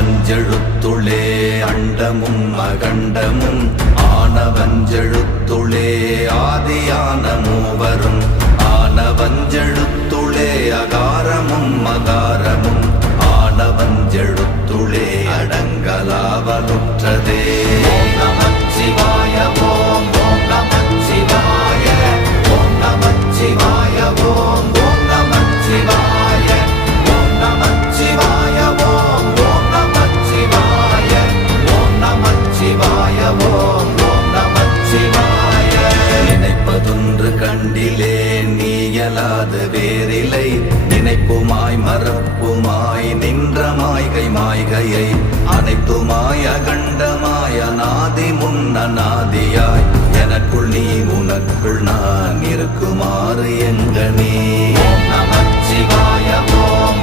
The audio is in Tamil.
ஆனவஞ்செழுத்துளே அண்டமும் அகண்டமும் ஆனவஞ்செழுத்துளே ஆதியான மூவரும் ஆனவஞ்செழுத்துளே அகாரமும் மகாரமும் ஆனவஞ்செழுத்துளே அடங்கலாவலுற்றதே. ஓம் நமச்சிவாய ஓம் ஓம் நமச்சிவாய ஓம் நமச்சிவாய ஓம் ஓம் நமச்சிவாய ஓம் நமச்சிவாய ஓம் ஓம் நமச்சிவாய ஓம் நமச்சிவாய ஓம் ஓம் நமச்சிவாய. நினைப்பதொன்று கண்டிலே நீயலாது வேறில்லை நினைப்புமாய் மறப்புமாய் நின்ற மாய்கை மாய்கையை அனைத்துமாய் அகண்டமாய் அநாதி முன்னநாதியாய் எனக்குள் நீ உனக்குள் நான் இருக்குமாறு எங்கனே. ஓம் நமச்சிவாய ஓம்